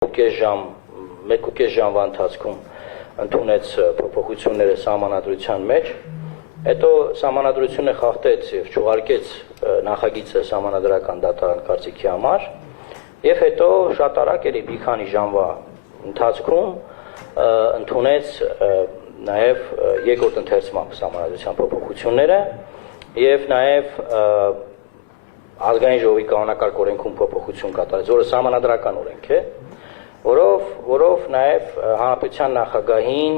1.5 ժամվա ընթացքում ընդունեց փոփոխությունները սահմանադրության մեջ, հետո սահմանադրությունը խախտեց եւ չուղարկեց նախագիծը սահմանադրական դատարան կարծիքի համար, եւ հետո շատ արագ էլի մի քանի ժամվա ընթացքում ընդունեց նաեւ երկրորդ ընթերցմամբ սահմանադրության փոփոխությունները եւ նաեւ ազգային ժողովի կանոնակարգ օրենքում փոփոխություն կատարեց, որը սահմանադրական օրենք է, որով նաև հանրապետության նախագահին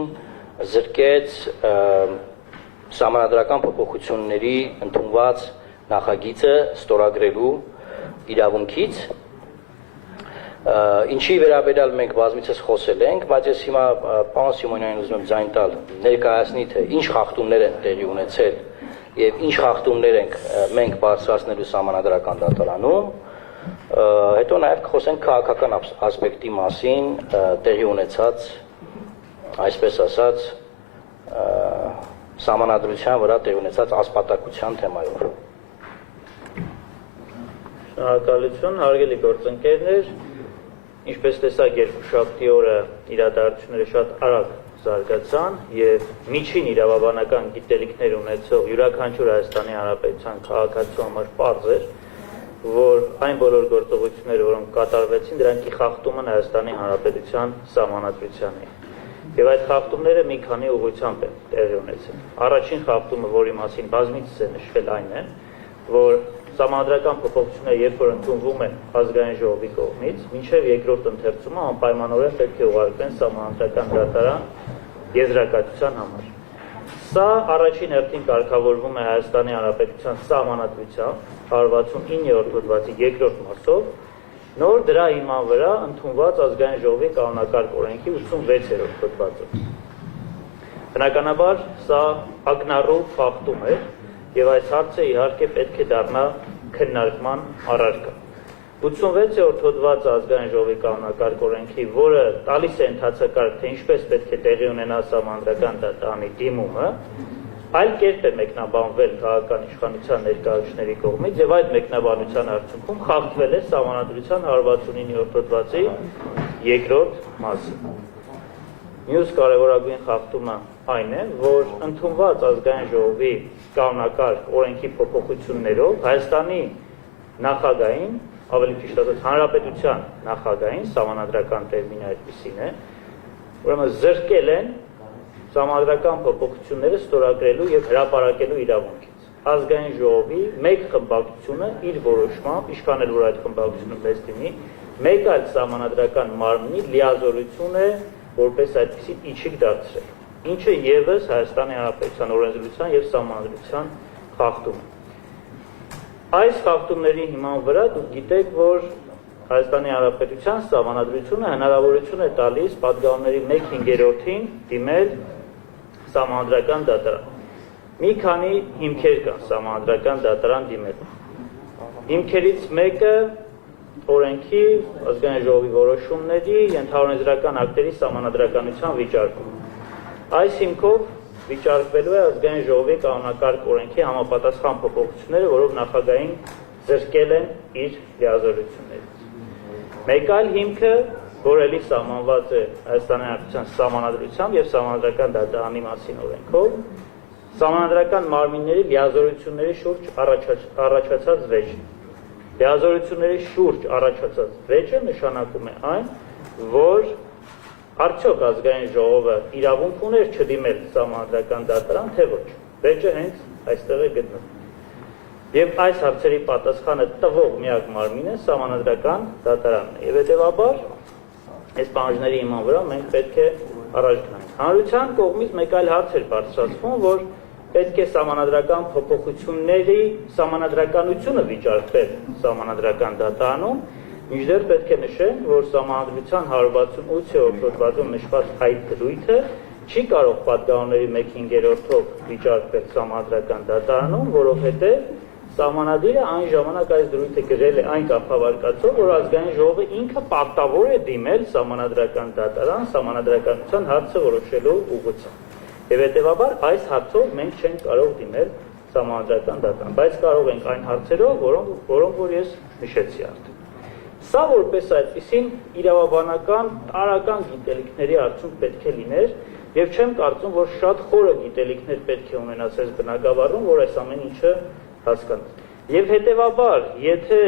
զրկեց սահմանադրական փոփոխությունների ընդունված նախագիծը ստորագրելու իրավունքից, ինչի վերաբերյալ մենք բազմիցս խոսել ենք, բայց ես հիմա պարոն Սիմոնյանին ուզում եմ ձայն տալ, ներկայացնի, թե ինչ խախտումներ են տեղի ունեցել եւ ինչ խախտումներ ենք մենք բարձրացնելու սահմանադրական դատարանում, հետո նաև կխոսենք քաղաքական ասպեկտի մասին տեղի ունեցած, այսպես ասած, սահմանադրության վրա տեղի ունեցած ասպատակության թեմայով։ Շնորհակալություն, հարգելի գործընկերներ, ինչպես տեսակ երկուշաբթի օրը իրադարձությունները շատ արագ զարգացան եւ միջին իրավաբանական գիտելիքներ ունեցող յուրաքանչյուր Հայաստանի Հանրապետության քաղաքացու համար պարզ էր, որ այն բոլոր գործողությունները, որոնք կատարվեցին, դրանք խախտում են Հայաստանի Հանրապետության սահմանադրության էին։ Եվ այդ խախտումները մի քանի ուղղությամբ են տեղի ունեցել։ Առաջին խախտումը, որի մասին բազմիցս է նշվել, այն է, որ սահմանադրական փոփոխությունները, երբ որ ընդունվում են ազգային ժողովի կողմից, մինչև երկրորդ ընթերցումը անպայմանորեն պետք է ուղարկվեն սահմանադրական դատարան եզրակացության համար։ Սա առաջին հերթին կարգավորվում է Հայաստանի Հանրապետության սահմանադրությամբ 169-րդ հոդվածի երկրորդ մասով, նոր դրա հիման վրա ընդունված ազգային ժողովի կանոնակարգ օրենքի 86-րդ հոդվածով։ Բնականաբար սա ակնառու խախտում է եւ այս հարցը իհարկե պետք է դառնա քննարկման առարկա։ 86-րդ հոդվածը ազգային ժողովի կանոնակարգ օրենքի, որը տալիս է ընթացակարգ, թե ինչպես պետք է տեղի ունենա սահմանադրական դատարանի դիմումը, այլ կերպ է մեկնաբանվել քաղաքական իշխանության ներկայացուցիչների կողմից եւ այդ մեկնաբանության արդյունքում խախտվել է սահմանադրության 169-րդ հոդվածի երկրորդ մասը։ Մյուս կարևորագույն խախտումը այն է, որ ընդունված ազգային ժողովի կանոնակարգ օրենքի փոփոխություններով Հայաստանի նախագահին, ավելի ճիշտ ասած հանրապետության նախագահին, սահմանադրական տերմինը այդպիսին է, ուրեմն զրկել են սահմանադրական փոփոխությունները ստորագրելու եւ հրապարակելու իրավունքից։ Ազգային ժողովի մեկ խմբակցությունը իր որոշմամբ, ինչքան էլ որ այդ խմբակցությունը մեծ լինի, մեկ այլ սահմանադրական մարմնի լիազորություն է որպես այդպիսի իջիկ դարձրել, ինչը եւս Հայաստանի Հանրապետության օրենսդրության եւ սահմանադրության խախտում է։ Այս խախտումների հիման վրա դուք գիտեք, որ Հայաստանի Հանրապետության սահմանադրությունը հնարավորություն է տալիս պատգամների 1/5-ին դիմել սահմանադրական դատարան։ Մի քանի հիմքեր կան սահմանադրական դատարան դիմելու։ Հիմքերից մեկը օրենքի, ազգային ժողովի որոշումների, ենթահորինձրական ակտերի սահմանադրականության վիճարկում։ Այս հիմքով վիճարկվելու է ազգային ժողովի կանոնակարգ օրենքի համապատասխան փոփոխությունները, որով նախագահին զրկել են իր լիազորություններից։ Մեկ այլ հիմքը, որ էլի սահմանված է Հայաստանի Հանրապետության սահմանադրությամբ եւ սահմանադրական դատարանի մասին օրենքով, սահմանադրական մարմինների լիազորությունների շուրջ առաջացած վեճ։ Լիազորությունների շուրջ առաջացած վեճը նշանակում է այն, որ արդյոք ազգային ժողովը իրավունք ուներ չդիմել սահմանադրական դատարան, թե ոչ։ Վեճը հենց այստեղ է գտնվում։ Եվ այս հարցերի պատասխանը տվող միակ մարմինը սահմանադրական դատարանն է։ Եվ հետևաբար այս պահանջների հիման վրա մենք պետք է առաջ գնանք։ Հանրության կողմից մեկ այլ հարց էր բարձրացվում, որ պետք է սահմանադրական փոփոխությունների սահմանադրականությունը վիճարկվել սահմանադրական դատարանում, մինչդեռ պետք է նշենք, որ սահմանադրության 168-րդ հոդվածում նշված այդ դրույթը չի կարող պատգամների 1/5-ով վիճարկվել սահմանադրական դատարանում, որովհետև սահմանադիրը այն ժամանակ այս դրույթը գրել է այն կարգավարկածով, որ ազգային ժողովը ինքը պարտավոր է դիմել սահմանադրական դատարան սահմանադրականության հարցը որոշելու ուղղությամբ։ Եվ հետևաբար այս հարցով մենք չենք կարող դիմել սահմանադրական դատարան, բայց կարող ենք այն հարցերով, որոնք որ ես նշեցի արդեն։ Սա որպես այդպիսին իրավաբանական տարրական գիտելիքների արդյունք պետք է լիներ եւ չեմ կարծում, որ շատ խորը գիտելիքներ պետք է ունենաս այս բնակավարում, որ այս ամեն ինչը հասկանաս։ Եվ հետեւաբար, եթե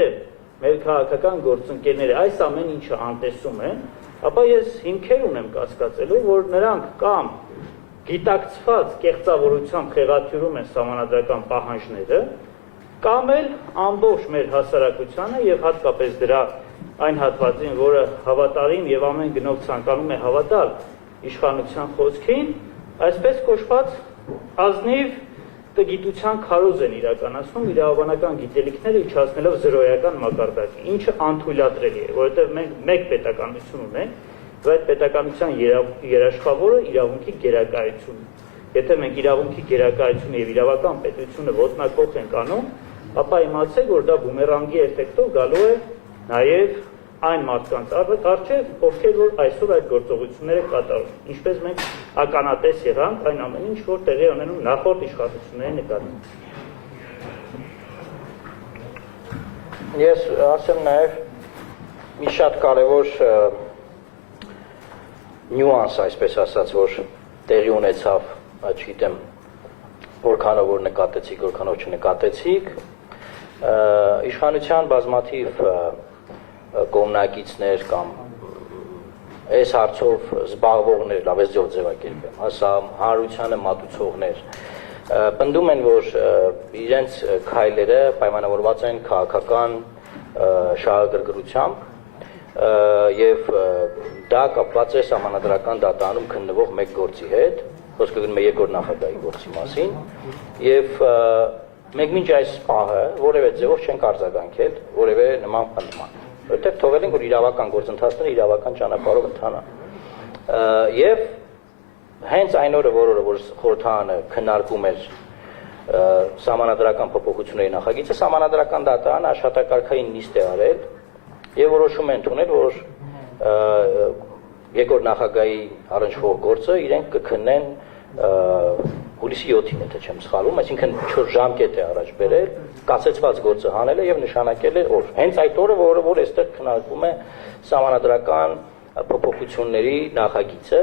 մեր քաղաքական գործընկերները այս ամեն ինչը անտեսում են, ապա ես հիմքեր ունեմ կասկածելու, որ նրանք կամ գիտակցված կեղծավորությամբ խեղաթյուրում են սահմանադրական պահանջները, կամ էլ ամբողջ մեր հասարակությանը եւ հատկապես դրա այն հատվածին, որը հավատարիմ եւ ամեն գնով ցանկանում է հավատալ իշխանության խոսքին, այսպես կոչված ազնիվ տգիտության քարոզ են իրականացնում իրավաբանական գիտելիքները իջեցնելով զրոյական մակարդակի, ինչը անթույլատրելի է, որովհետեւ մենք մեկ պետականություն ունենք, եւ այդ պետականության երաշխավորը իրավունքի գերակայությունն է։ Եթե մենք իրավունքի գերակայությունը եւ իրավական պետությունը ոտնակող ենք անում, ապա իմացեք, որ դա բումերանգի էֆեկտով գալու է նաեւ այն մարդկանց առջև, ովքեր որ այսօր այդ գործողությունները կատարում, ինչպես մենք ականատես եղանք այն ամեն ինչ, որ տեղի ունենում նախորդ իշխանությունների նկատմամբ։ Ես ասեմ նաեւ մի շատ կարևոր նյուանս, այսպես ասած, որ տեղի ունեցավ, չգիտեմ, որքանով որ նկատեցիք, որքանով չնկատեցիք, իշխանության բազմաթիվ կողմնակիցներ կամ այս հարցով զբաղվողներ, լավ ես ձևակերպեմ, հասա հանրությանը մատուցողներ, պնդում են, որ իրենց քայլերը պայմանավորված են քաղաքական շահագրգռությամբ եւ դա կապված է սահմանադրական դատարանում քննվող մեկ գործի հետ, խոսքը գնում է երկրորդ նախագահի գործի մասին, եւ մենք մինչ այս պահը որևէ ձևով չենք արձագանքել որևէ նման պնդման, որովհետեւ թողել ենք, որ իրավական գործընթացները իրավական ճանապարհով ընթանան։ Եվ հենց այն օրը, որ խորհրդարանը քննարկում էր սահմանադրական փոփոխությունների նախագիծը, սահմանադրական դատարանը աշխատակարգային նիստ է արել եւ որոշում է ընդունել, որ երկրորդ նախագահի առնչվող գործը իրենք կքննեն հուլիսի 7-ին, եթե չեմ սխալվում, այսինքն 4 ժամկետ է առաջ բերել, կասեցված գործը հանել է եւ նշանակել է օր։ Հենց այդ օրը, որ այստեղ քննարկվում է սահմանադրական փոփոխությունների նախագիծը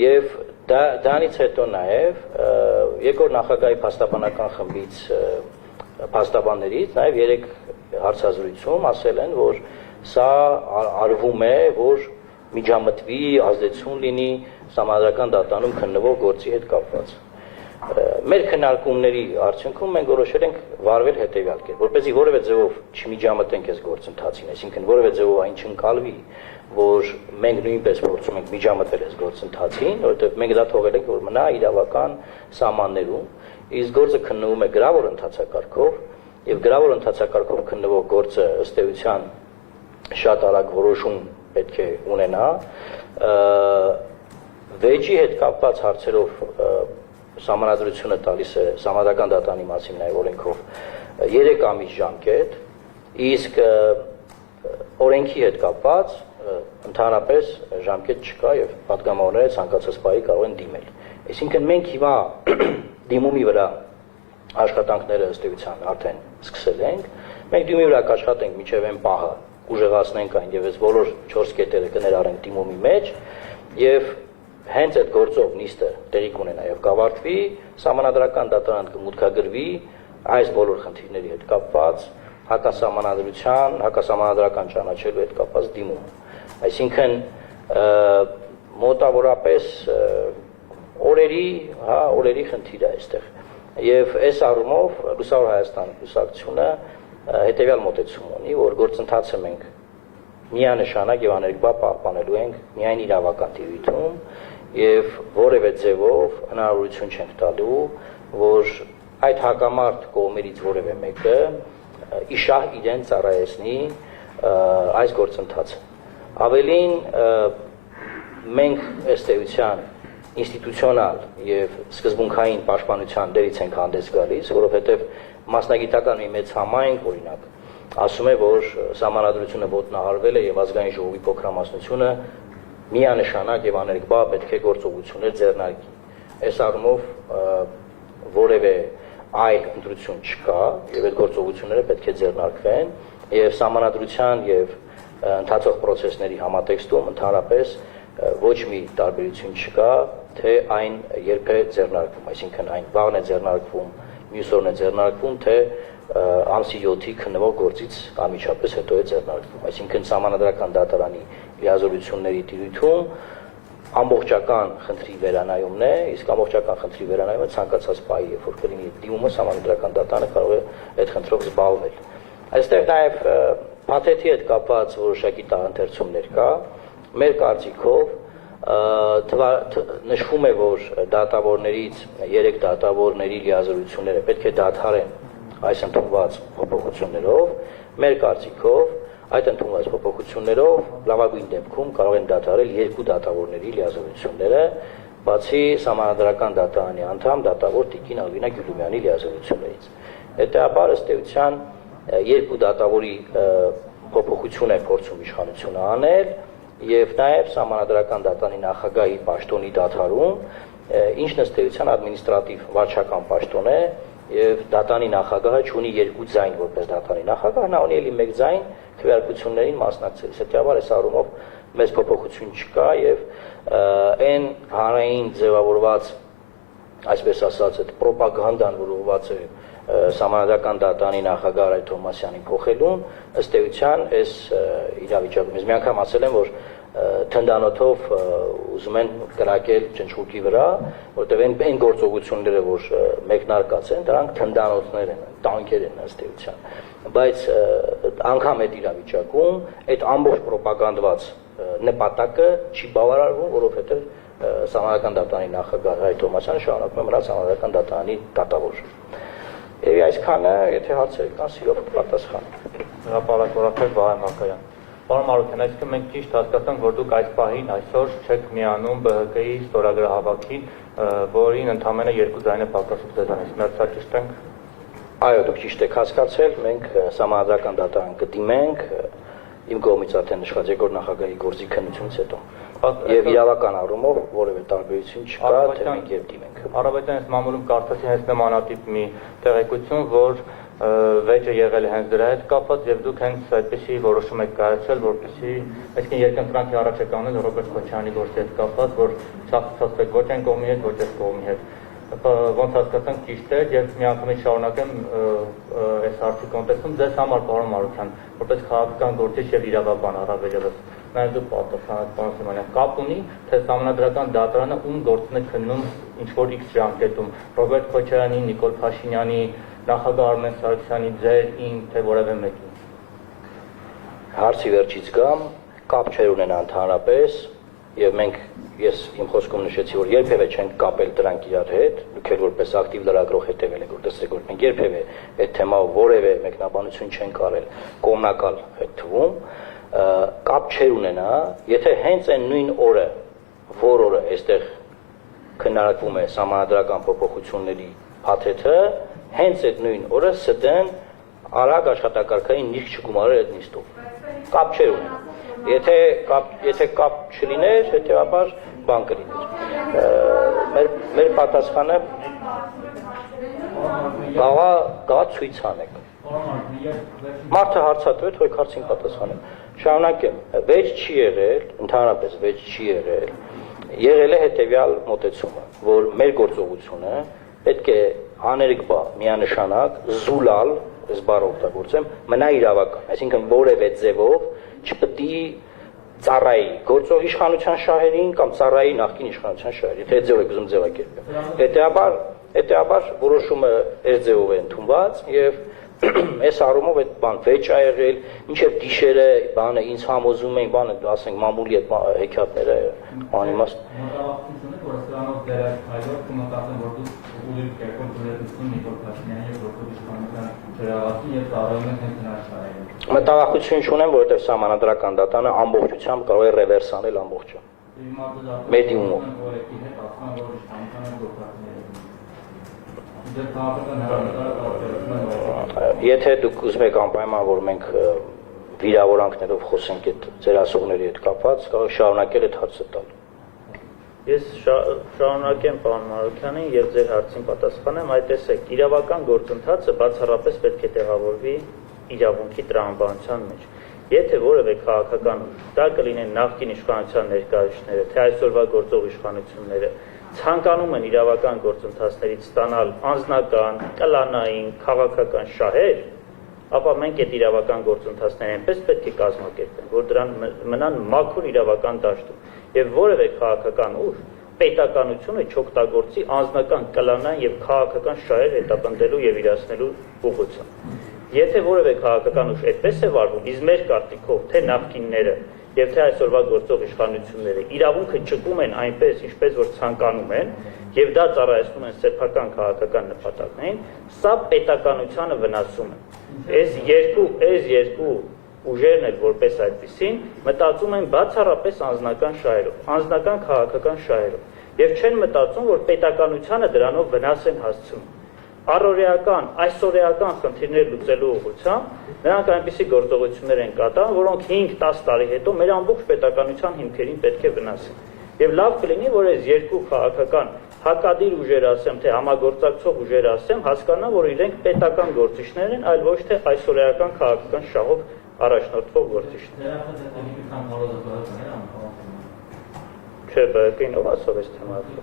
եւ դրանից հետո նաեւ երկրորդ նախագահի փաստաբանական խմբից փաստաբաններից նաեւ 3 հարցազրույցում ասել են, որ սա արվում է, որ միջամտվի, ազդեցություն լինի սահմանադրական դատարանում քննվող գործի հետ կապված։ Մեր քննարկումների արդյունքում մենք որոշել ենք վարվել հետեւյալ կերպ, որպեսզի որևէ ձևով չմիջամտենք այս գործընթացին, այսինքն որևէ ձևով այն չընկալվի, որ մենք նույնպես փորձում ենք միջամտել այս գործընթացին, որովհետեւ մենք դա թողել ենք, որ մնա իրավական սահմաններում, իսկ գործը քննվում է գրավոր ընթացակարգով, եւ գրավոր ընթացակարգով քննվող գործը ըստ էության շատ արագ որոշում պետք է ունենա, վեճի հետ կապված հարցերով սահմանադրությունը տալիս է սահմանադրական դատարանի մասին նաև օրենքով 3 ամիս ժամկետ, իսկ օրենքի հետ կապված ընդհանրապես ժամկետ չկա եւ պատգամավորները ցանկացած պահի կարող են դիմել։ Այսինքն մենք հիմա դիմումի վրա աշխատանքները ըստ էության արդեն սկսել ենք, մենք դիմումի վրա կաշխատենք մինչեւ այն պահը ուժեղացնենք այն եւ այս բոլոր 4 կետերը կներառենք դիմումի մեջ եւ հենց այդ գործով նիստը տեղի կունենա եւ կավարտվի, սահմանադրական դատարան կմուտքագրվի այս բոլոր խնդիրների հետ կապված հակասահմանադրության, հակասահմանադրական ճանաչելու հետ կապված դիմում։ Այսինքն մոտավորապես օրերի խնդիր է այստեղ։ Եվ այս առումով Լուսավոր Հայաստան կուսակցությունը հետեւյալ մոտեցում ունի, որ գործընթացը մենք միանշանակ եւ աներկբա պահպանելու ենք միայն իրավական տիրույթում եւ որևէ ձևով հնարավորություն չենք տալու, որ այդ հակամարտ կողմերից որևէ մեկը իշահ իրեն ծառայեցնի այս գործընթացը։ Ավելին մենք ըստ էության ինստիտուցիոնալ եւ սկզբունքային պաշտպանության դերից ենք հանդես գալիս, որովհետեւ մասնագիտական մի մեծ համայնք, օրինակ, ասում է, որ սահմանադրությունը ոտնահարվել է եւ ազգային ժողովի փոքրամասնությունը միանշանակ եւ աներկբա պետք է գործողություններ ձեռնարկի։ Այս առումով որևէ այլ ընտրություն չկա եւ այդ գործողությունները պետք է ձեռնարկվեն եւ սահմանադրության եւ ընթացող process-ների համատեքստում ընդհանրապես ոչ մի տարբերություն չկա, թե այն երբ է ձեռնարկվում, այսինքն այն վաղն է ձեռնարկվում, մյուս օրն է ձեռնարկվում, թե ամսի 7-ի քննվող գործից անմիջապես հետո է ձեռնարկվում, այսինքն Սահմանադրական դատարանի լիազորությունների տիրույթում ամբողջական խնդրի վերանայումն է, իսկ ամբողջական խնդրի վերանայումը ցանկացած պահի, երբ որ կլինի դիմումը, Սահմանադրական դատարանը կարող է այդ խնդրով զբաղվել։ Այստեղ նաև փաթեթի հետ կապված որոշակի տարընթերցումներ կա, մեր կարծիքով նշվում է, որ դատավորներից 3 դատավորների լիազորությունները պետք է դադարեն այս ընդունված փոփոխություններով, մեր կարծիքով այդ ընդունված փոփոխություններով լավագույն դեպքում կարող են դադարել 2 դատավորների լիազորությունները, բացի Սահմանադրական դատարանի անդամ դատավոր Տիկին Ալվինա Գյուլումյանի լիազորություններից։ Հետևաբար ըստ էության 2 դատավորի փոփոխություն է փորձում իշխանությունը անել եւ նաեւ Սահմանադրական դատարանի նախագահի պաշտոնի դադարում, ինչն ըստ էության ադմինիստրատիվ վարչական պաշտոն է եւ դատարանի նախագահը ունի 2 ձայն որպես դատարանի նախագահ, նա ունի ելի 1 ձայն քվեարկություններին մասնակցելիս։ Հետևաբար այս առումով մեծ փոփոխություն չկա եւ այն հանրային ձևավորված, այսպես ասած, այդ ռոպագանդան, որ ուղղված է Սահմանադրական դատարանի նախագահ Արայր Թովմասյանին փոխելուն, ըստ էության այս իրավիճակում ես մի անգամ ասել եմ, որ թնդանոթով ուզում են կրակել ճնճուկի վրա, որտեղ այն գործողությունները, որ մեկնարկած են, դրանք թնդանոթներ են, տանկեր են ըստ էության։ Բայց անգամ այդ իրավիճակում այդ ամբողջ ռոպագանդված նպատակը չի բավարարվում, որովհետև Սահմանադրական դատարանի նախագահ Արայր Թովմասյանը շարունակում է մնալ Սահմանադրական դատարանի դատավոր։ Եվ այսքանը, եթե հարցեր կան, սիրով կպատասխանեմ։ Հրապարակ Վարդապետ Վահե Մակարյան։ Պարոն Մարուկյան, այսինքն մենք ճիշտ հասկացանք, որ դուք այս պահին այսօր չեք միանում ԲՀԿ-ի ստորագրահավաքին, որին ընդամենը 2 ձայն է պակասում ձեզանից։ Մենք սա ճիշտ ենք։ Այո, դուք ճիշտ եք հասկացել, մենք Սահմանադրական դատարան կդիմենք, իմ կողմից արդեն նշված երկրորդ նախագահի գործի քննությունից հետո։ Եվ իրավական առումով որևէ տարբերություն չկա, թե մենք երբ դիմենք։ Առավոտյան այս մամուլում կարծացի հենց նմանատիպ մի տեղեկություն, որ վեճը եղել է հենց դրա հետ կապված եւ դուք հենց այդպեսի որոշում եք կայացրել, որպեսզի այսինքն երկընտրանքի առաջ եք անել Ռոբերտ Քոչարյանի գործի հետ կապված, որ ցածրացվեք ոչ այն կողմի հետ, ոչ այս կողմի հետ։ Ոնց հասկացանք ճիշտ է եւ միանգամից շարունակեմ այս հարցի կոնտեքստում ձեզ համար պարոն Մարուկյան, որպես քաղաքական գործիչ եւ իրավաբան առավելևս նաեւ դուք պատասխանած պարոն Սիմոնյան, կապ ունի, թե Սահմանադրական դատարանը ում գործն է քննում ինչ որ X ժամկետում Ռոբերտ Քոչարյանի, Նիկոլ Փաշինյանի, նախագահ Արմեն Սարգսյանի, ձեր, իմ, թե որևէ մեկի։ Հարցի վերջից գամ, կապ չեր ունենա ընդհանրապես եւ մենք ես իմ խոսքում նշեցի, որ երբևէ չենք կապել դրանք իրար հետ, դուք էլ որպես ակտիվ լրագրող հետևել եք, որ տեսեք, որ մենք երբևէ այդ թեմայով որևէ մեկնաբանություն չենք արել, կողմնակալ այդ թվում, կապ չեր ունենա, եթե հենց այն նույն օրը, որ օրը այստեղ քննարկվում է Սահմանադրական փոփոխությունների փաթեթը, հենց այդ նույն օրը ՍԴ-ն արագ աշխատակարգային նիստք չգումարել այդ նիստով։ Կապ չէր ունենա։ Եթե կապ չլիներ, հետեւաբար բան կլիներ։ Մեր պատասխանը գա ցույց անեք։ Մարդը հարցատվեց, թող հարցին պատասխանեմ։ Շարունակեմ, վեճ չի եղել, ընդհանրապես վեճ չի եղել։ Եղել է հետեւյալ մոտեցումը, որ մեր գործողությունը պետք է աներկբա միանշանակ զուլալ, այս բառը օգտագործեմ, մնա իրավական, այսինքն որևէ ձևով չպետք է ծառայի գործող իշխանության շահերին կամ ծառայի նախկին իշխանության շահերին, եթե այդ ձևով եք ուզում ձևակերպել։ Հետեւաբար որոշումը այս ձևով է ընդունված եւ այս առումով այդ բան վեճ ա եղել, ինչեւ գիշերը բանը ինձ համոզում էին, բանը ասենք մամուլի այդ հեքիաթները անիմաստ մտավախություն չունեմ, որովհետև Սահմանադրական դատարանը ամբողջությամբ կարող է ռևերս անել ամբողջը։ Մեդիումով։ Եթե դուք ուզում եք անպայման, որ մենք վիրավորանքներով խոսենք այդ ձեր ասողների հետ կապված, կարող շարունակել այդ հարցը տալ։ Ես շարունակեմ պարոն Մարուկյանին եւ ձեր հարցին պատասխանեմ, այ տեսեք, իրավական գործընթացը բացառապես պետք է տեղավորվի իրավունքի տրամաբանության մեջ։ Եթե որևէ քաղաքական ուժ, դա կլինեն նախկին իշխանության ներկայացուցիչները, թե այսօրվա գործող իշխանությունները, ցանկանում են իրավական գործընթացներից ստանալ անձնական, կլանային, քաղաքական շահեր, ապա մենք այդ իրավական գործընթացները այնպես պետք է կազմակերպենք, որ դրան մնան մաքուր իրավական դաշտում, եւ որևէ քաղաքական ուժ պետականությունը չօգտագործի անձնական կլանային եւ քաղաքական շահեր հետապնդելու եւ իրացնելու ուղղությամբ։ Եթե որևէ քաղաքական ուժ այդպես է վարվում, իսկ մեր կարծիքով թե նախկինները եւ թե այսօրվա գործող իշխանությունները իրավունքը ճկում են այնպես, ինչպես որ ցանկանում են, եւ դա ծառայեցնում են սեփական քաղաքական նպատակներին, սա պետականությանը վնասում է։ Այս երկու ուժերն էլ որպես այդպեսին մտածում են բացառապես անձնական շահերով, անձնական քաղաքական շահերով, եւ չեն մտածում, որ պետականությանը դրանով վնաս են հասցնում։ Առօրեական, այսօրեական խնդիրներ լուծելու ուղղությամբ նրանք այնպիսի գործողություններ են կատարում, որոնք 5-10 տարի հետո մեր ամբողջ պետականության հիմքերին պետք է վնասեն։ Եվ լավ կլինի, որ այս երկու քաղաքական հակադիր ուժեր ասեմ, թե համագործակցող ուժեր ասեմ, հասկանան, որ իրենք պետական գործիչներ են, այլ ոչ թե այսօրեական քաղաքական շահով առաջնորդվող գործիչներ։ Չէ, բակին ով ասով էս թեմատը։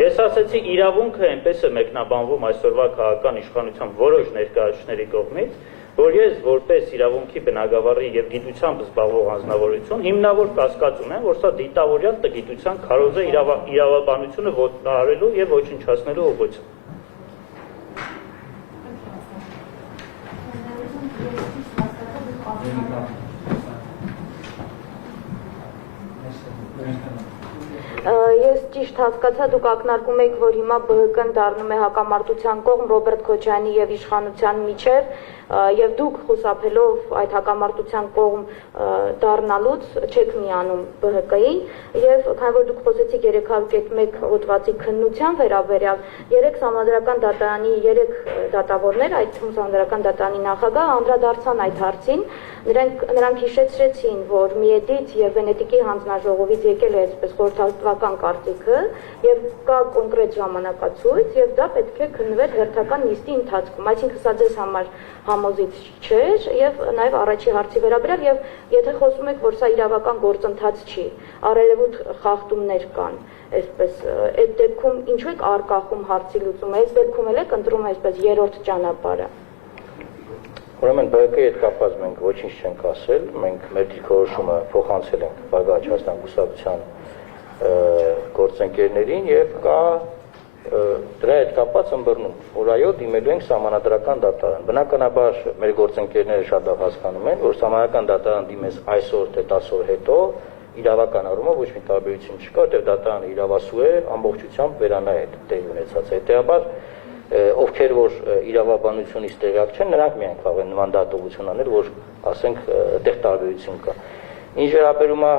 Ես ասացի իրավունքը այնպես է մեկնաբանվում այսօրվա քաղաքական իշխանության որոշ ներկայացուցիչների կողմից, որ ես որպես իրավունքի բնագավառի եւ գիտությամբ զբաղվող անձնավորություն հիմնավոր կասկած ունեմ, որ սա դիտավորյալ տգիտության քարոզ է իրավաբանությունը ոտնահարելու եւ ոչնչացնելու ուղղությամբ։ Ես ճիշտ հասկացա, դուք ակնարկում եք, որ հիմա ԲՀԿ-ն դառնում է հակամարտության կողմ Ռոբերտ Քոչարյանի եւ իշխանության միջև, եւ դուք խուսափելով այդ հակամարտության կողմ դառնալուց չեք միանում ԲՀԿ-ին, եւ քանի որ դուք խոսեցիք 301 հոդվածի քննության վերաբերյալ, 3 համանդրական դատարանի 3 դատավորներ, այդ թվում համանդրական դատարանի նախագահ անդրադարձան այդ հարցին, նրանք հիշեցրեցին, որ Միեդից եւ Վենետիկի հանձնաժողովից եկել է այսպես խորհրդատվական կարծիքը եւ կա կոնկրետ ժամանակացույց եւ դա պետք է քննվեր հերթական նիստի ընթացքում, այսինքն սա ձեզ համար համոզիչ չէր եւ նաեւ առաջի հարցի վերաբերյալ եւ եթե խոսում եք, որ սա իրավական գործընթաց չի, առերևույթ խախտումներ կան, այսպես այդ դեպքում ինչու եք արկախում հարցի լուծումը, այս դեպքում էլ եք ընտրում այսպես երրորդ ճանապարհը։ Ուրեմն ԲՀԿ-ի հետ կապված մենք ոչինչ չենք ասել, մենք մեր դիրքորոշումը փոխանցել ենք Բարգավաճ Հայաստան կուսակցության գործընկերներին եւ կա դրա հետ կապված ըմբռնում, որ այո դիմելու ենք սահմանադրական դատարան։ Բնականաբար մեր գործընկերները շատ լավ հասկանում են, որ սահմանադրական դատարան դիմես այսօր թե 10 օր հետո իրավական առումով ոչ մի տարբերություն չկա, որտեղ դատարանը իրավասու է ամբողջությամբ վերանայել տեղի ունեցած։ Հետեւաբար ովքեր որ իրավաբանությունից տեղյակ չեն, նրանք միայն կարող են նման դատողություն անել, որ ասենք այդտեղ տարբերություն կա։ Ինչ վերաբերում է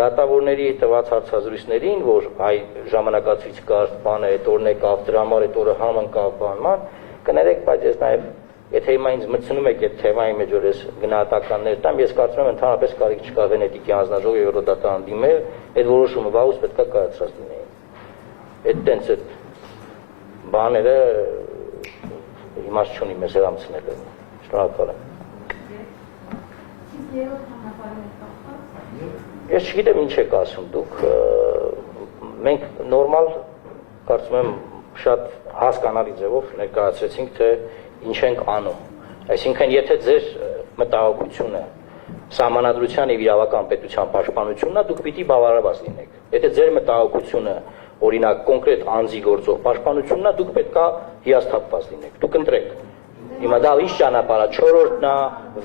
դատավորների տված հարցազրույցներին, որ այ ժամանակացույց կար, բանը այդ օրն եկավ, դրա համար այդ օրը համընկավ բանման, կներեք, բայց ես նաև եթե հիմա ինձ մտցնում եք այդ թեմայի մեջ որ ես գնահատականներ տամ, ես կարծում եմ ընդհանրապես կարիք չկա Վենետիկի հանձնաժողովի Եվրոդատարան դիմել, այդ որոշումը վաղուց պետք է կայացրած լինեին։ Այդ տենց այդ բաները իմաստ չունի մեզ հրամցնելու։ Շնորհակալ եմ։ Ես չգիտեմ ինչ եք ասում դուք, մենք նորմալ կարծում եմ շատ հասկանալի ձևով ներկայացրեցինք, թե ինչ ենք անում։ Այսինքն եթե ձեր մտահոգությունը սահմանադրության եւ իրավական պետության պաշտպանությունն է, դուք պիտի բավարարված լինեք։ Եթե ձեր մտահոգությունը օրինակ կոնկրետ անձի գործող պաշտպանությունն է, դուք պետքա հիասթափված լինեք։ Դուք ընտրեք։ Հիմա դա ինչ ճանապարհ է, 4-րդն է,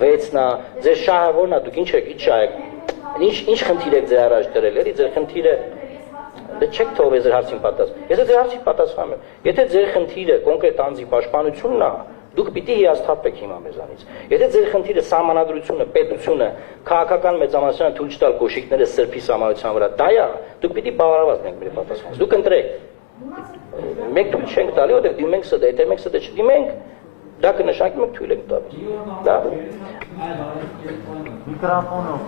6-ն է, ձեր շահը ո՞րն է, դուք ինչ եք, ինչ շահ եք։ Ինչ խնդիր եք ձեր առաջ դրել, էլի ձեր խնդիրը դե չեք թողել ձեր հարցին պատասխան։ Ես ձեր հարցին պատասխանում եմ։ Եթե ձեր խնդիրը կոնկրետ անձի պաշտպանությունն է, դուք պիտի հիասթափեք հիմա մեզանից։ Եթե ձեր խնդիրը սահմանադրությունը, պետությունը, քաղաքական մեծամասնությունը թույլ չտալ կոշիկները սրբի սահմանության վրա, դա է, դուք պիտի բավարարված լինեք մեր պատասխանից։ Դուք ընտրեք։ Մենք թույլ չենք տալի, որտեղ դիմենք սա, եթե մենք սա չդիմենք, դա կնշանակի մենք թույլ ենք տալիս։ Դա Միկրոֆոնով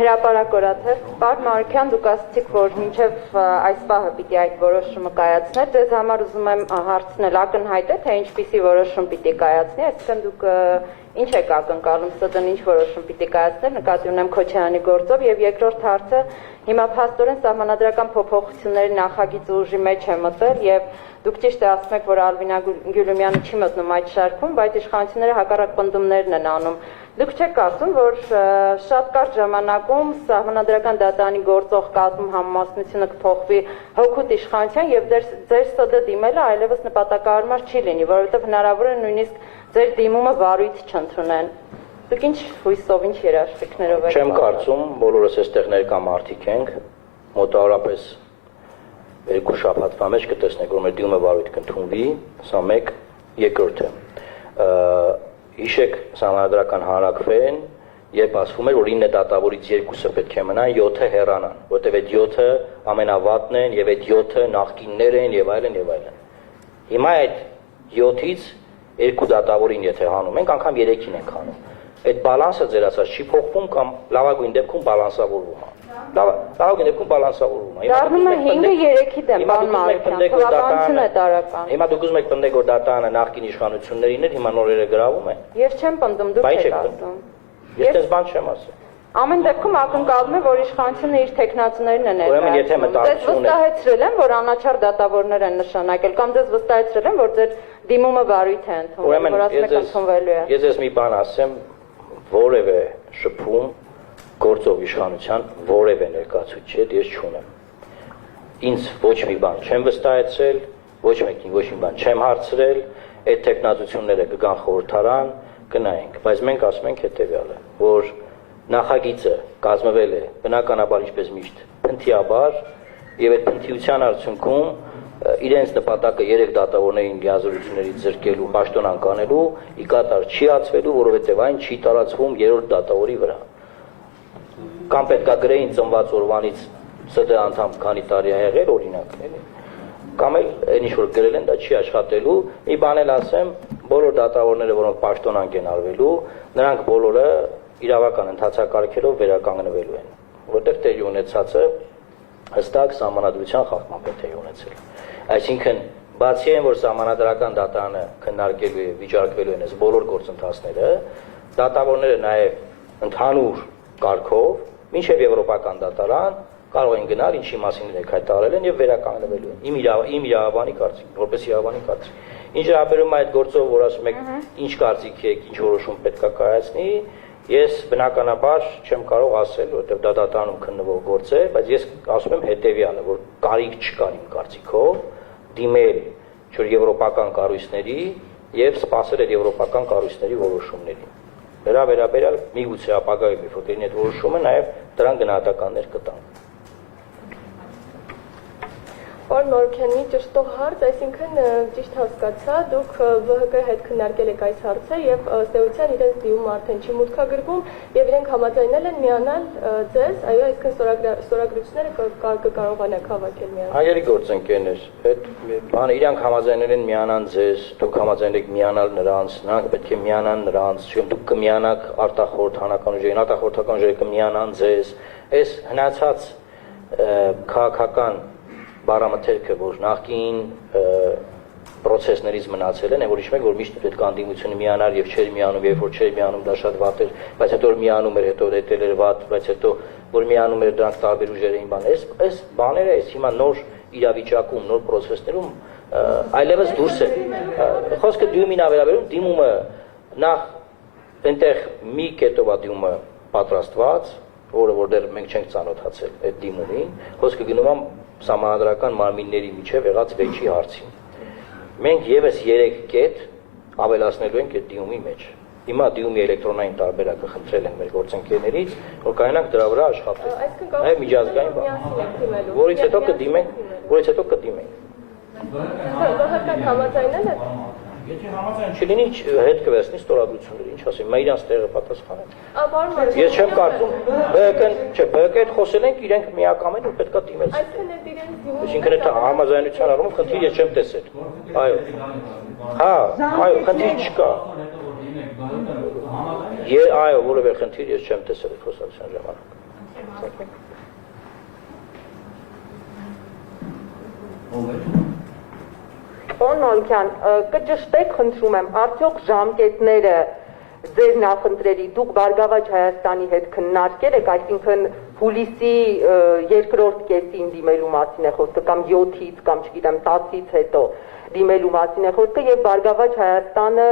Հրապարակորաթեր, պարոն Մարուկյան, դուք ասացիք, որ մինչև այս պահը պիտի այդ որոշումը կայացներ, ձեզ համար ուզում եմ հարցնել ակնհայտ է, թե ինչպիսի որոշում պիտի կայացնի, այսինքն դուք ինչ եք ակնկալում ՍԴ-ն ինչ որոշում պիտի կայացներ, նկատի ունեմ Քոչարյանի գործով, եւ երկրորդ հարցը հիմա փաստորեն սահմանադրական փոփոխությունների նախագիծը ուժի մեջ է մտել եւ դուք ճիշտ է ասում եք, որ Ալվինա Գյուլումյանը չի մտնում այդ շարքում, բայց իշխանությունները հակառակ պնդումներն են անում։ Դուք չեք կարծում, որ շատ կարճ ժամանակում սահմանադրական դատարանի գործող կազմում համամասնությունը կփոխվի հօգուտ իշխանության եւ ձեր ՍԴ դիմելը այլևս նպատակահարմար չի լինի, որովհետեւ հնարավոր է նույնիսկ ձեր դիմումը վարույթ չընդունեն։ Դուք ինչ հույսով, ինչ երաշխիքներով եք։ Չեմ կարծում, բոլորս այստեղ ներկա մարդիկ ենք, մոտավորապես երկու շաբաթվա մեջ կտեսնեք, որ մեր դիմումը վարույթ կընդունվի, սա մեկ, երկրորդը։ Հիշեք սահմանադրական հանրաքվեն, երբ ասվում էր, որ 9 դատավորից 2-ը պետք է մնան, 7-ը հեռանան, որտեղ այդ 7-ը ամենավատն են եւ այդ 7-ը նախկիններ են եւ այլն եւ այլն։ Հիմա այդ 7-ից 2 դատավորին եթե հանում ենք, անգամ 3-ին ենք հանում։ Այդ բալանսը ձեր ասած չի փոխվում կամ լավագույն դեպքում բալանսավորվում է։ Լավագույն դեպքում բալանսավորվում է։ Դառնում է 5-ը 3-ի դեմ, բան Մարիքյան, թվականությունը է տարական։ Հիմա դուք ուզում եք պնդեք, որ դատարանը նախկին իշխանություններին էր, հիմա նորերը գրավում են։ Ես չեմ պնդում, դուք եք ասում։ Ես դες բան չեմ ասում։ Ամեն դեպքում ակնկալում է, որ իշխանությունը իր տեխնացիներին է Ուրեմն եթե ներկայացնում։ Ձեզ վստահեցրել են, որ անաչառ դատավորներ են նշանակել, կամ ձեզ վստահեցրել են, որ ձեր դիմումը վարույթ է ընդունվել, որ ասում եք ընդունվելու է։ Ես ես մի բան ասեմ, որևէ շփում գործող իշխանության որևէ ներկայացուցիչ ես չունեմ։ Ինձ ոչ մի բան չեմ վստահեցրել, ոչ մեկին ոչ մի բան չեմ հարցրել, այդ տեխնացությունները կգան խորհրդարան, կնայենք, բայց մենք ասում ենք հետեւյալը, որ նախագիծը կազմվել է բնականաբար ինչպես միշտ փնթիաբար եւ այդ փնթիության արդյունքում իրենց նպատակը 3 դատավորներին լիազորություններից զրկելու, պաշտոնանկ անելու ի կատար չի ածվելու, որովհետեւ այն չի տարածվում 3-րդ դատավորի վրա։ Կամ պետքա գրեին ծնված օրվանից ՍԴ անդամ քանի տարի է եղել, օրինակ, էլի։ Կամ էլ այն ինչ որ գրել են, դա չի աշխատելու։ Մի բան էլ ասեմ, բոլոր դատավորները, որոնք պաշտոնանկ են արվելու, նրանք բոլորը իրավական ընթացակարգերով վերականգնվելու են, որտեղ տեղի ունեցածը հստակ սահմանադրության խախտմամբ է տեղի ունեցել։ Այսինքն, բացի այն, որ սահմանադրական դատարանը քննարկելու է, վիճարկվելու են այս բոլոր գործընթացները, դատավորները նաև ընդհանուր կարգով, մինչև եվրոպական դատարան կարող են գնալ, ինչի մասին իրենք հայտարարել են եւ վերականգնվելու են։ Իմ իրավաբանի կարծիք, որպես իրավաբանի կարծիք։ Ինչ վերաբերում է այդ գործով, որ ասում եք, ինչ կարծիք եք, ինչ որոշում պետք է կայացնի, ես բնականաբար չեմ կարող ասել, որովհետեւ դա դատարանում քննվող գործ է, բայց ես ասում եմ հետեւյալը, որ կարիք չկար իմ կարծիքով դիմել չոր եվրոպական կառույցների եւ սպասել այդ եվրոպական կառույցների որոշումներին։ Դրա վերաբերյալ միգուցե ապագայում երբ որ կլինի այդ որոշումը, նաեւ դրան գնահատականներ կտան։ Պարոն Մարուկյան, մի ճշտող հարց, այսինքն ճիշտ հասկացա, դուք ՎՀԿ-ի հետ քննարկել եք այս հարցը եւ ըստ էության իրենց դիմումը արդեն չի մուտքագրվում եւ իրենք համաձայնել են միանալ ձեզ, այո, այսինքն ստորագրությունները կկարողանաք հավաքել միասին։ Հայերի գործընկերներ, այդ բանը իրանք համաձայնել են միանան ձեզ, դուք համաձայնել եք միանալ նրանց, նրանք պետք է միանան նրանց, չեմ դուք կմիանաք արտախորհրդանական ուժերին, արտախորհրդական ուժերը կմիանան ձեզ, այս հնացած քաղաքական բարամթերքը, որ նախկին procesներից մնացել են, որ հիշում եք, որ միշտ պետք է անդիմությունը միանար եւ չէր միանում, երբ որ չէր միանում, դա շատ վատ էր, բայց հետո որ միանում էր, հետո դետել էր վատ, բայց հետո որ միանում էր, դրանք տարբեր ուժեր էին բան։ Այս բաները, այս հիմա նոր իրավիճակում, նոր procesներում այլևս դուրս է։ Խոսքը դիմումին ավերաբերում, դիմումը նախ այնտեղ մի կետով է դիմումը պատրաստված, որը որ դեռ մենք չենք ծանոթացել այդ դիմումին, խոսքը գնում է սահմանադրական մարմինների միջև եղած վեճի հարցին։ Մենք եւս 3 կետ ավելացնելու ենք այդ դիմումի մեջ։ Հիմա դիմումի էլեկտրոնային տարբերակը խնդրել են մեր գործընկերներից, որ կայանանք դրա վրա աշխատել։ Այո, միջազգային բան։ Որից հետո կդիմենք։ ՎՀԿ-ն համաձայնել է։ Եթե համաձայն չլինի, հետ կվերցնի ստորագրությունները, ինչ ասեմ, մա իրանց տեղը պատասխանեն։ Ես չեմ կարծում, ԲՀԿ-ն, չէ, ԲՀԿ-ի հետ խոսել ենք, իրենք միակամ են, որ պետքա դիմել։ Այսինքն այդ իրենց դիմումը։ Այսինքն այդ համաձայնության առումով խնդիր ես չեմ տեսել։ Այո։ Հա, այո, խնդիր չկա։ Այո, որևէ խնդիր ես չեմ տեսել այդ խոսակցության ժամանակ։ Պարոն Մարուկյան, կճշտեք, խնդրում եմ, արդյոք ժամկետները ձեր նախընտրերի դուք Բարգավաճ Հայաստանի հետ քննարկել եք, այսինքն հուլիսի երկրորդ կեսին դիմելու մասին է խոսքը կամ 7-ից կամ չգիտեմ 10-ից հետո դիմելու մասին է խոսքը եւ Բարգավաճ Հայաստանը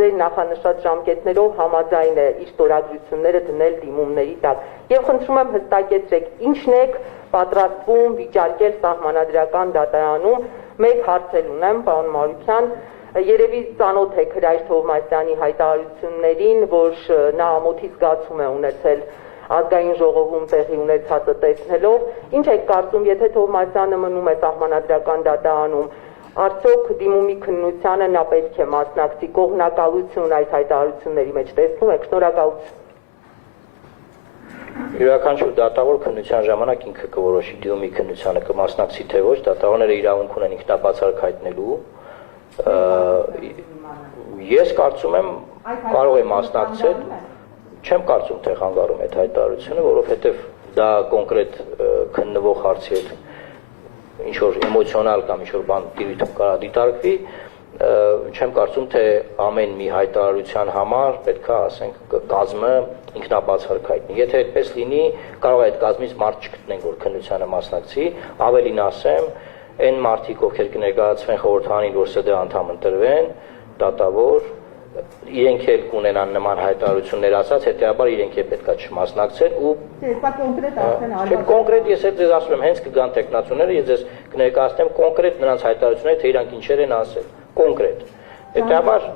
ձեր նախանշած ժամկետներով համաձայն է իր ստորագրությունները դնել դիմումների տակ եւ խնդրում եմ հստակեցրեք ինչն եք պատրաստվում վիճարկել սահմանադրական դատարանում մեկ հարց ունեմ պարոն Մարուկյան Երևի ծանոթ եք Հրայր Թովմասյանի հայտարարություններին, որ նա ամոթի զգացում է ունեցել ազգային ժողովում տեղի ունեցածը տեսնելով, ինչ եք կարծում, եթե Թովմասյանը մնում է սահմանադրական դատարանում, արդյոք դիմումի քննությանը նա պետք է մասնակցի, կողմնակալություն այս հայտարարությունների մեջ տեսնում եք, շնորհակալություն։ Յուրաքանչյուր դատավոր քննության ժամանակ ինքը կորոշի դիմումի քննությանը կմասնակցի թե ոչ, դատավորները իրավունք ունեն ինքնաբացարկ հայտնելու Ես կարծում եմ կարող է մասնակցել, չեմ կարծում թե խանգարում է այդ հայտարարությունը, որովհետև դա կոնկրետ քննվող հարցի հետ ինչ որ էմոցիոնալ կամ ինչ որ բան դիտում կարա դիտարկվի, չեմ կարծում թե ամեն մի հայտարարության համար պետք է ասենք կազմը ինքնաբացարկ հայտնի։ Եթե այդպես լինի, կարող է այդ կազմից մարդ չգտնենք, որ քննությանը մասնակցի, ավելին ասեմ Այն մարդիկ, ովքեր կներկայացվեն խորհրդարանին, որ ՍԴ անդամ ընտրվեն, դատավոր, իրենք էլ կունենան նման հայտարարություններ ասած, հետեւաբար իրենք էլ պետքա չմասնակցեն ու կոնկրետ ես ձեզ ասում եմ, հենց կգան տեխնացուները, ես ձեզ կներկայացնեմ կոնկրետ նրանց հայտարարությունները, թե իրանք ինչեր են ասել, կոնկրետ։ Հետեւաբար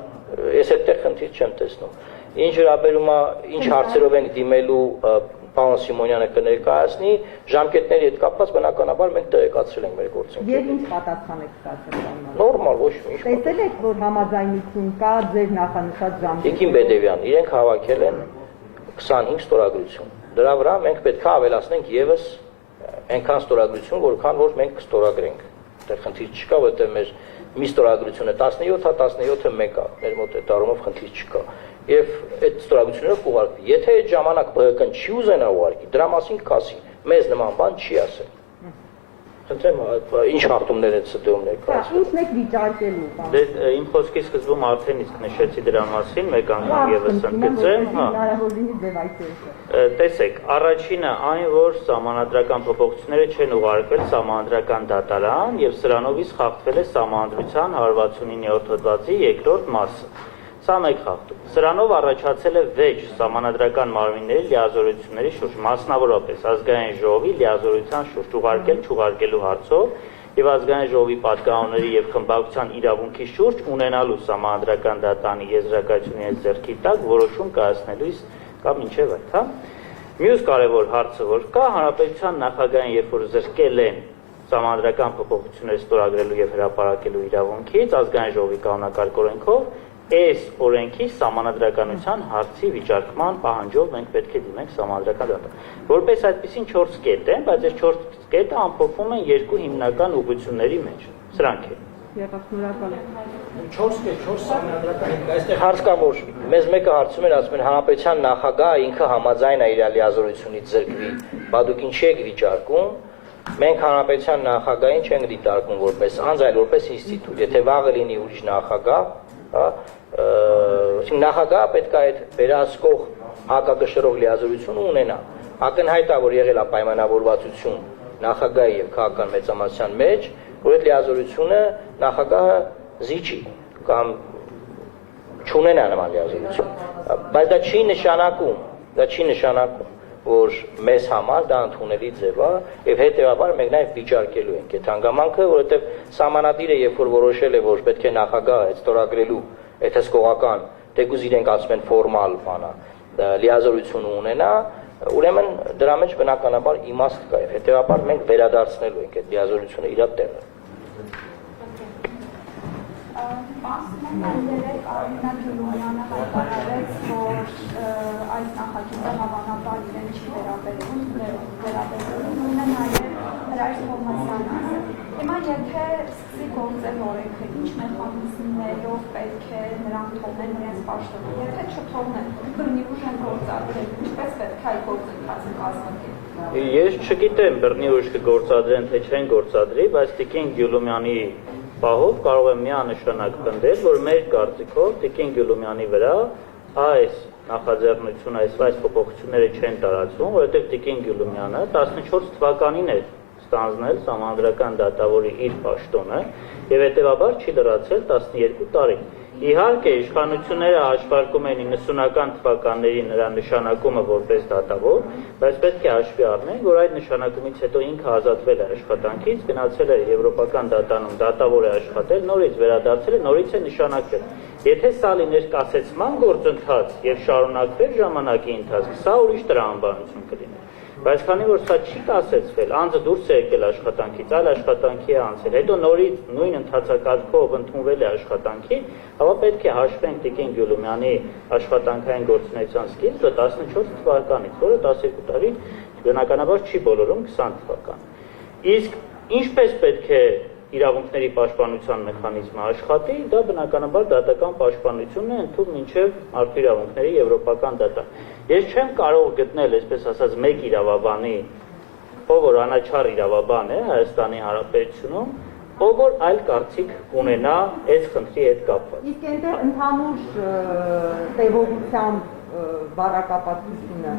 ես այդտեղ խնդիր չեմ տեսնում։ Ինչ վերաբերում է, ինչ հարցերով ենք դիմելու Պարոն Սիմոնյանը կներկայացնի, ժամկետների հետ կապված բնականաբար մենք տեղեկացրել ենք մեր գործընկերներին։ Եվ ինչ պատասխան եք ստացել։ Նորմալ, ոչ մի ինչ։ Տեսել եք, որ համաձայնություն կա ձեր նախանշած ժամկետի։ Տիկին Բեդևյան, իրենք հավաքել են 25 ստորագրություն։ Դրա վրա մենք պետք է ավելացնենք եւս այնքան ստորագրություն, որքան որ մենք կստորագրենք։ Այդտեղ խնդիր չկա, որովհետեւ մեր մի ստորագրությունը 17-ը 1 է, մեր մոտ այդ առումով խնդիր չկա։ Եվ այդ ստորագրությունները կուղարկվի։ Եթե այդ ժամանակ ԲՀԿ-ն չի ուզենա ուղարկի, դրա մասին կասի։ Մեզ նման բան չի ասել։ Խնդրեմ, ինչ հաղթումներ են ՍԴ-ում ներկայացնում։ Ինչն եք վիճարկելու, պարոն։ Դե իմ խոսքի սկզբում արդեն իսկ նշեցի դրա մասին, մեկ անգամ եւս ընդգծեմ, հա։ Հնարավոր լինի ձև այսօր։ Տեսեք, առաջինը այն, որ սահմանադրական փոփոխությունները չեն ուղարկվել սահմանադրական դատարան եւ սրանով իսկ խախտվել է սահմանադրության 169-րդ հոդվածի երկրորդ մասը։ Սա մեկ խախտում։ Սրանով առաջացել է վեճ սահմանադրական մարմինների լիազորությունների շուրջ, մասնավորապես ազգային ժողովի լիազորության շուրջ ուղարկել-չուղարկելու հարցով եւ ազգային ժողովի պատգամավորների եւ խմբակցության իրավունքի շուրջ ունենալու սահմանադրական դատարանի եզրակացությունների ձեռքի տակ որոշում կայացնելուց կամ ինչեւ այդ, հա։ Մյուս կարևոր հարցը որ կա, հանրապետության նախագահային երբ որ զրկել են սահմանադրական փոփոխություններ ստորագրելու եւ հրապարակելու իրավունքից ազգային ժողովի կանոնակարգ օրենքով Այս օրենքի սահմանադրականության հարցի վիճարկման պահանջով մենք պետք է դիմենք սահմանադրական դատարան։ Որպես այդպիսին 4 կետ են, բայց այս 4 կետը ամփոփվում են երկու հիմնական ուղղությունների մեջ։ Սրանք են։ Շնորհակալ եմ։ 4 կետ, 4 սահմանադրական։ Այստեղ հարց կա, որ մեզ մեկը հարցում էր, ասում են հանրապետության նախագահը ինքը համաձայն է իր լիազորությունից զրկվի։ Բա դուք ինչի եք վիճարկում։ Մենք հանրապետության նախագահին չենք դիտարկում որպես անձ, այլ որպես ինստիտուտ։ Եթե վաղը լինի ուրիշ նախագահ, հա Նախագահը պետք է այդ վերահսկող հակակշռող լիազորությունը ունենա։ Ակնհայտ է, որ եղել է պայմանավորվածություն նախագահի եւ քաղաքական մեծամասնության մեջ, որ այդ լիազորությունը նախագահը զիջի կամ չունենա նման լիազորություն։ Բայց դա չի նշանակում, որ մեզ համար դա ընդունելի ձև է եւ հետեւաբար մենք նաեւ վիճարկելու ենք այդ հանգամանքը, որովհետեւ սահմանադիրը երբ որ որոշել է, որ պետք է նախագահը այդ ստորագրելու այդ հսկողական, թեկուզ իրենք ասում են ֆորմալ բանա, լիազորությունը ունենա, ուրեմն դրա մեջ բնականաբար իմաստ կա եւ հետեւաբար մենք վերադարձնելու ենք այդ լիազորությունը իր տեղը։ Արմինա Ջուլիանը հայտարարեց, որ այս նախագիծը հավանաբար իրեն չի վերաբերվում, նույնը նաև Հրայր Թովմասյանը ասել։ Հիմա եթե սկսի գործել օրենքը, ինչ մեխանիզմներով պետք է նրանք թողնեն իրենց պաշտոնը, եթե չթողնեն, բռնի ուժ են գործադրել, ինչպես պետք է այդ գործընթացը կազմակերպել։ Ես չգիտեմ բռնի ուժ կգործադրեն, թե չեն գործադրի, բայց Տիկին Գյուլումյանի պահով կարող եմ միանշանակ պնդել, որ մեր կարծիքով Տիկին Գյուլումյանի վրա այս նախաձեռնությունը, այս փոփոխությունները չեն տարածվում, որովհետև Տիկին Գյուլումյանը 14 թվականին է ստանձնել Սահմանադրական դատավորի իր պաշտոնը եւ հետեւաբար չի լրացել 12 տարի։ Իհարկե, իշխանությունները հաշվարկում են 90-ական թվականների նրա նշանակումը որպես դատավոր, բայց պետք է հաշվի առնենք, որ այդ նշանակումից հետո ինքը ազատվել է աշխատանքից, գնացել է Եվրոպական դատանում, դատավոր է աշխատել, նորից վերադարձել է, նորից է նշանակվել։ Եթե սա լիներ կասեցման գործընթաց եւ շարունակվեր ժամանակի ընթացքում, սա ուրիշ տրամաբանություն կլիներ։ Բայց քանի որ սա չի կասեցվել, անձը դուրս է եկել աշխատանքից, այլ աշխատանքի է անցել, հետո նորից նույն ընթացակարգով ընդունվել է աշխատանքի, ապա պետք է հաշվենք Տիկին Գյուլումյանի աշխատանքային գործունեության սկիզբը 14 թվականից, որը 12 տարի բնականաբար չի բոլորում 20 թվական։ Իսկ ինչպես պետք է իրավունքների պաշտպանության մեխանիզմը աշխատի, դա բնականաբար դատական պաշտպանությունն է ընդհանուր մինչև մարդու իրավունքների եվրոպական դատան։ Ես չեմ կարող գտնել, այսպես ասած, մեկ իրավաբանի, ով որ անաչառ իրավաբան է Հայաստանի Հանրապետությունում, ով որ այլ կարծիք ունենա այս խնդրի հետ կապված։ Իսկ այնտեղ ընդհանուր տևողությամբ բարակապակցությունը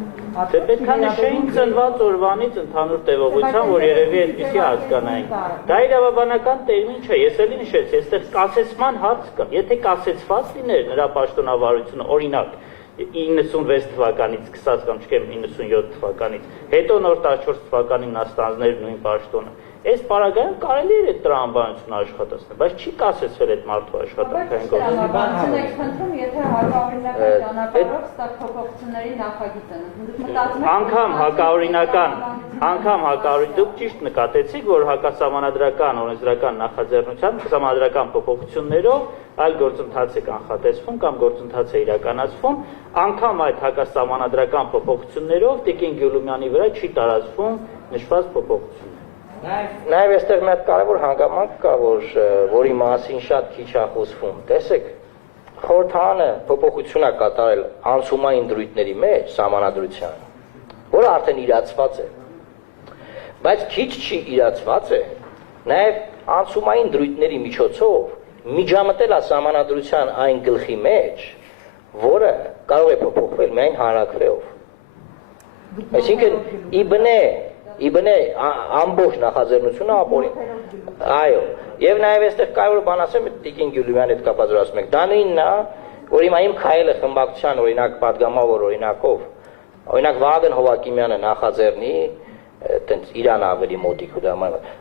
Դե պետք է նշենք ծնված օրվանից ընդհանուր տևողության, որ երևի այդպեսի հասկանայինք։ Դա իրավաբանական տերմին չէ, ես էլի նշեցի, այստեղ կասեցման հարց կա։ Եթե կասեցված լիներ նրա պաշտոնավարությունը, օրինակ 96 թվականից սկսած կամ չգիտեմ 97 թվականից, հետո նոր 14 թվականին նա ստանձներ նույն պաշտոնը։ Այս պարագայում կարելի էր այդ տրամաբանությունը աշխատացնել, բայց չի կասեցվել այդ մարդու աշխատանքային գործունեությունը։ Եք խնդրում, եթե հակաօրինական ճանապարհով ստա փոփոխությունների նախագիծ են։ Անգամ հակաօրինական, դուք ճիշտ նկատեցիք, որ հակասահմանադրական օրենսդրական նախաձեռնությամբ սահմանադրական փոփոխություններով այլ գործընթաց է կանխատեսվում կամ գործընթաց է իրականացվում, անգամ այդ հակասահմանադրական փոփոխություններով Տիկին Գյուլումյանի վրա չի տարածվում նշված փոփոխություն։ Նաև այստեղ մի հատ կարևոր հանգամանք կա, որի մասին շատ քիչ է խոսվում։ Տեսեք, խորհրդարանը փոփոխություն է կատարել անցումային դրույթների մեջ սահմանադրության, որը արդեն իրացված է։ Բայց քիչ չի իրացված է, նաև անցումային դրույթների միջոցով միջամտել է սահմանադրության այն գլխի մեջ, որը կարող է փոփոխվել միայն հանրաքվեով։ Այսինքն իբնե ամբողջ նախաձեռնությունը ապօրին։ Այո, եւ նաեւ այստեղ կարևոր բան ասեմ Տիկին Գյուլումյանի հետ կապված որ ասում եք, դա նույնն է, որ հիմա իմ քայլը խմբակցության օրինակ падգամավոր օրինակով, օրինակ Վահագն Հովակիմյանը նախաձեռնի, այտենց իրան ավելի մոտիկ ու դա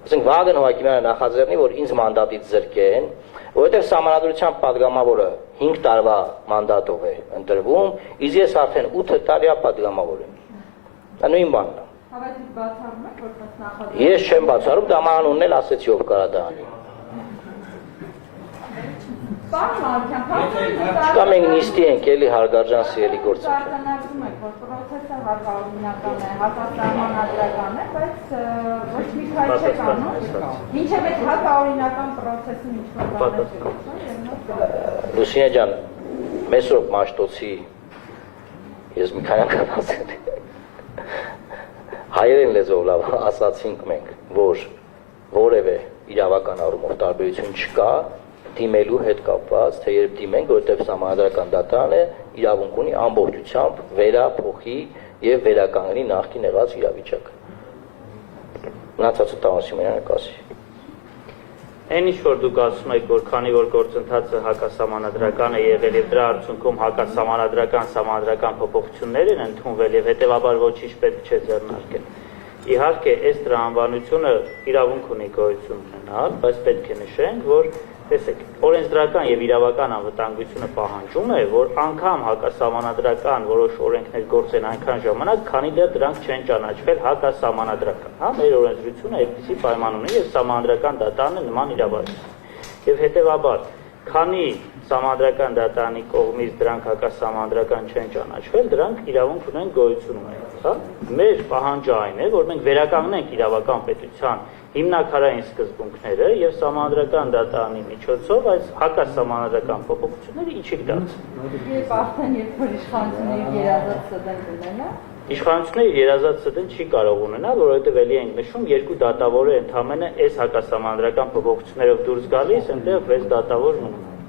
ասենք Վահագն Հովակիմյանը նախաձեռնի, որ ինձ մանդատից զրկեն, որովհետեւ սահմանադրության падգամավորը 5 տարվա մանդատով է ընտրվում, իսկ ես արդեն 8 տարյա падգամավոր եմ։ Դա նույն բանն է։ Ես չեմ բացառում, դա մանունն էլ ասեցի ով կարա դա անի։ Չկա մենք նիստի ենք էլի հարգարժան սիրելի գործընկեր։ Արձանագրում եք, որ պրոցեսը հակաօրինական է, հակասահմանադրական է, բայց ոչ մի քայլ չեք անում։ Մինչև այդ հակաօրինական պրոցեսը ինչ-որ բաներ չգործում։ Լուսինե ջան, Մեսրոպ Մաշտոցի ես մի քանի անգամ ասել եմ։ Հայերեն լեզվով լավ ասացինք մենք, որ որևէ իրավական առումով տարբերություն չկա դիմելու հետ կապված, թե երբ դիմենք, որովհետև սահմանադրական դատարանը իրավունք ունի ամբողջությամբ վերափոխի եւ վերականգնի նախկին եղած իրավիճակը։ Մնացածը Տավան Սիմոնյանը կասի։ Այն ինչ որ դուք ասում եք, որ քանի որ գործընթացը հակասահմանադրական է եղել եւ դրա արդյունքում հակասահմանադրական փոփոխություններ են ընդունվել եւ հետեւաբար ոչինչ պետք չէ ձեռնարկել։ Իհարկե, այս տրամաբանությունը իրավունք ունի գոյություն ունենալ, բայց պետք է նշենք, որ տեսեք, օրենսդրական եւ իրավական անվտանգությունը պահանջում է, որ անգամ հակասահմանադրական որոշ օրենքներ գործեն այնքան ժամանակ, քանի դեռ դրանք չեն ճանաչվել հակասահմանադրական։ Հա, մեր օրենսդրությունը այդպիսի պայման ունի եւ սահմանադրական դատարանը նման իրավարություն։ Եվ հետեւաբար, քանի սահմանադրական դատարանի կողմից դրանք հակասահմանադրական չեն ճանաչվել, դրանք իրավունք ունեն գոյություն ունեն, հա։ Մեր պահանջը այն է, որ մենք վերականգնենք իրավական պետության հիմնակարային սկզբունքները եւ սահմանադրական դատարանի միջոցով այս հակասահմանադրական փոփոխությունները իջիկ դարձնեն։ Երբ արդեն որ իշխանությունների երազած սդենք ունենա, իշխանությունների երազած սդեն չի կարող ունենալ, որովհետեւ ելի ենք նշում երկու դատավորը ընդհանրապես այս հակասահմանադրական փոփոխություններով դուրս գալիս, այնտեղ 6 դատավոր մնում։